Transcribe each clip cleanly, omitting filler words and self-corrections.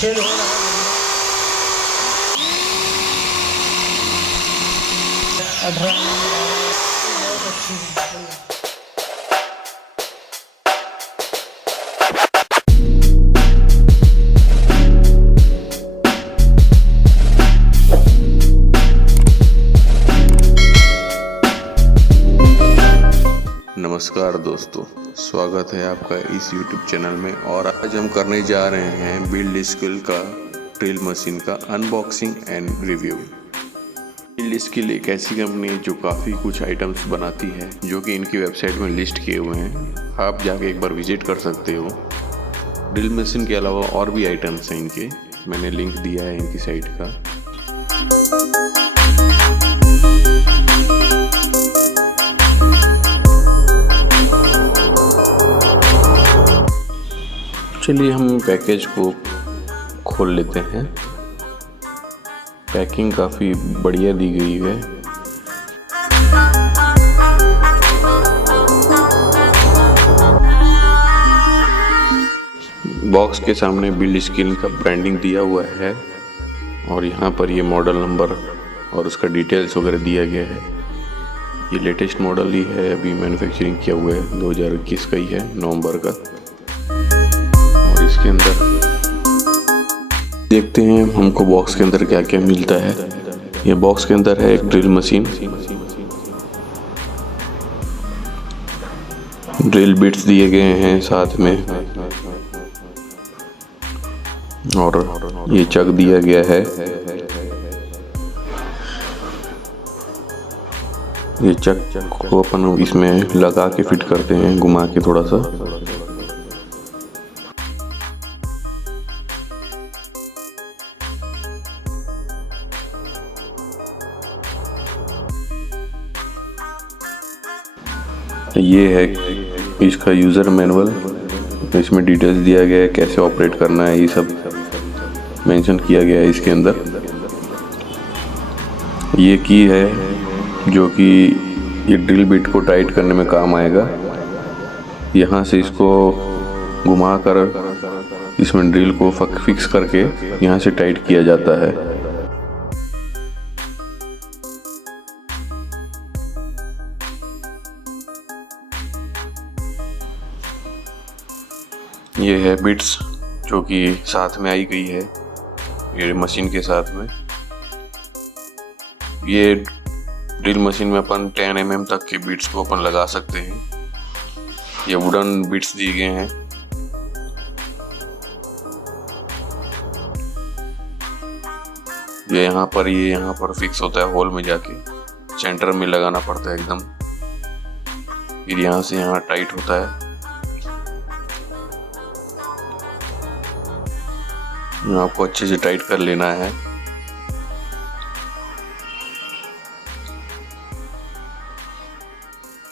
Cell हो रहा है 18 बहुत अच्छी है। नमस्कार दोस्तों, स्वागत है आपका इस YouTube चैनल में। और आज हम करने जा रहे हैं बिल्डस्किल का ड्रिल मशीन का अनबॉक्सिंग एंड रिव्यू। बिल्डस्किल एक ऐसी कंपनी है जो काफ़ी कुछ आइटम्स बनाती है, जो कि इनकी वेबसाइट में लिस्ट किए हुए हैं। आप जाके एक बार विजिट कर सकते हो। ड्रिल मशीन के अलावा और भी आइटम्स हैं इनके, मैंने लिंक दिया है इनकी साइट का। चलिए हम पैकेज को खोल लेते हैं। पैकिंग काफ़ी बढ़िया दी गई है। बॉक्स के सामने बिल्डस्किल का ब्रांडिंग दिया हुआ है और यहाँ पर ये मॉडल नंबर और उसका डिटेल्स वगैरह दिया गया है। ये लेटेस्ट मॉडल ही है, अभी मैन्युफैक्चरिंग किया हुआ है, 2021 का ही है, नवंबर का। इसके अंदर देखते हैं हमको बॉक्स के अंदर क्या क्या मिलता है। ये बॉक्स के अंदर है एक ड्रिल मशीन, ड्रिल बिट्स दिए गए हैं साथ में, और ये चक दिया गया है। ये चक को अपन इसमें लगा के फिट करते हैं, घुमा के थोड़ा सा। ये है इसका यूज़र मैनुअल, इसमें डिटेल्स दिया गया है, कैसे ऑपरेट करना है, ये सब मेंशन किया गया है इसके अंदर। ये की है जो कि ये ड्रिल बिट को टाइट करने में काम आएगा। यहाँ से इसको घुमाकर इसमें ड्रिल को फिक्स करके यहाँ से टाइट किया जाता है। ये है बिट्स जो कि साथ में आई गई है ये मशीन के साथ में। ये ड्रिल मशीन में अपन 10 mm तक के बिट्स को अपन लगा सकते हैं। ये वुडन बिट्स दिए गए हैं। ये यहाँ पर फिक्स होता है, होल में जाके सेंटर में लगाना पड़ता है एकदम, फिर यहाँ से यहाँ टाइट होता है। आपको अच्छे से टाइट कर लेना है।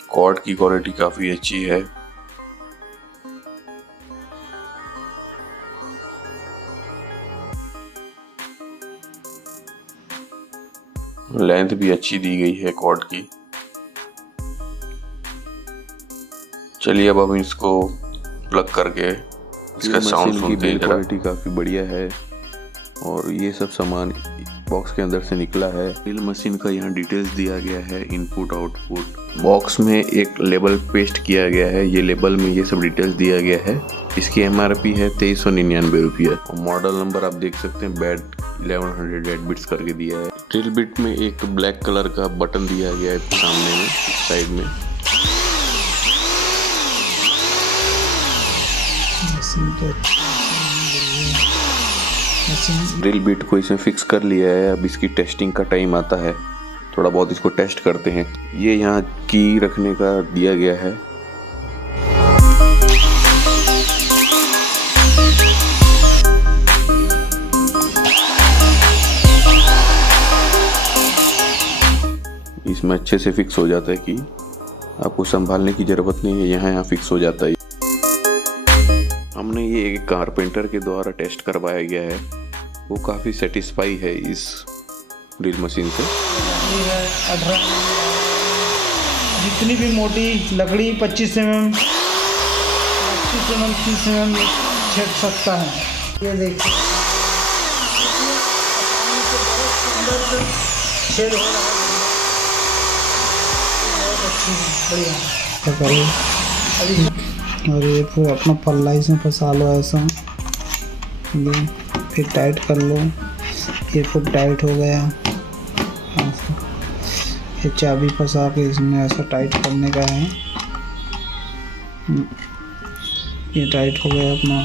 कॉर्ड की क्वालिटी काफी अच्छी है। लेंथ भी अच्छी दी गई है कॉर्ड की। चलिए अब हम इसको प्लग करके इसका साउंड सुनते हैं। क्वालिटी काफ़ी बढ़िया है और ये सब सामान बॉक्स के अंदर से निकला है। ड्रिल मशीन का यहाँ डिटेल्स दिया गया है, इनपुट आउटपुट। बॉक्स में एक लेबल पेस्ट किया गया है, ये लेबल में ये सब डिटेल्स दिया गया है। इसकी MRP है 2399 रुपया। और मॉडल नंबर आप देख सकते हैं, बैड 1100 बिट्स करके दिया है। ड्रिल बिट में एक ब्लैक कलर का बटन दिया गया है सामने में, साइड में। ड्रिल बिट को इसमें फिक्स कर लिया है। अब इसकी टेस्टिंग का टाइम आता है, थोड़ा बहुत इसको टेस्ट करते हैं। ये यहाँ की रखने का दिया गया है। इसमें अच्छे से फिक्स हो जाता है कि आपको संभालने की जरूरत नहीं है, यहाँ फिक्स हो जाता है। हमने ये एक कारपेंटर के द्वारा टेस्ट करवाया गया है, वो काफ़ी सेटिस्फाई है इस ड्रिल मशीन से। जितनी भी मोटी लकड़ी 25 mm 30 mm छेद सकता है। ये देखिए अंदर से छेद हो रहा है, बहुत अच्छी है, बढ़िया पकड़ो अभी। और ये फिर अपना पल्ला इसमें फंसा लो ऐसा, ये फिर टाइट कर लो, ये फिर टाइट हो गया ऐसा। ये चाबी फंसा के इसमें ऐसा टाइट करने का है, ये टाइट हो गया अपना।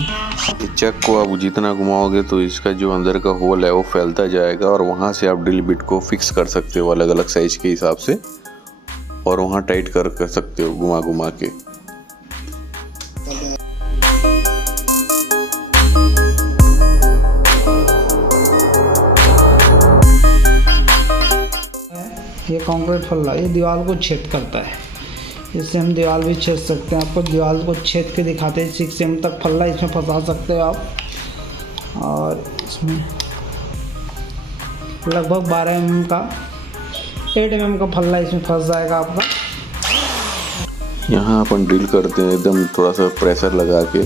इस चक को आप जितना घुमाओगे तो इसका जो अंदर का होल है वो फैलता जाएगा, और वहाँ से आप ड्रिल बिट को फिक्स कर सकते हो अलग अलग साइज के हिसाब से, और वहाँ टाइट कर सकते हो घुमा घुमा के। ये कंक्रीट फल्ला ये दीवार को छेद करता है, इससे हम दीवार भी छेद सकते हैं। आपको दीवार को छेद के दिखाते हैं, 6 mm तक फल्ला इसमें फंसा सकते हो आप। और इसमें लगभग 12 mm का 8 mm का फल्ला इसमें फंस जाएगा आपका। यहाँ अपन ड्रिल करते हैं एकदम थोड़ा सा प्रेशर लगा के,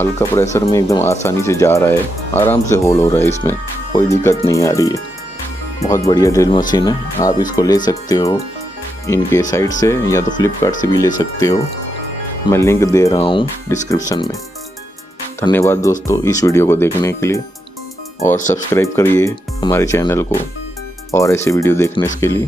हल्का प्रेशर में एकदम आसानी से जा रहा है, आराम से होल हो रहा है, इसमें कोई दिक्कत नहीं आ रही है। बहुत बढ़िया ड्रिल मशीन है, आप इसको ले सकते हो इनके साइट से या तो फ्लिपकार्ट से भी ले सकते हो। मैं लिंक दे रहा हूँ डिस्क्रिप्शन में। धन्यवाद दोस्तों इस वीडियो को देखने के लिए, और सब्सक्राइब करिए हमारे चैनल को और ऐसे वीडियो देखने के लिए।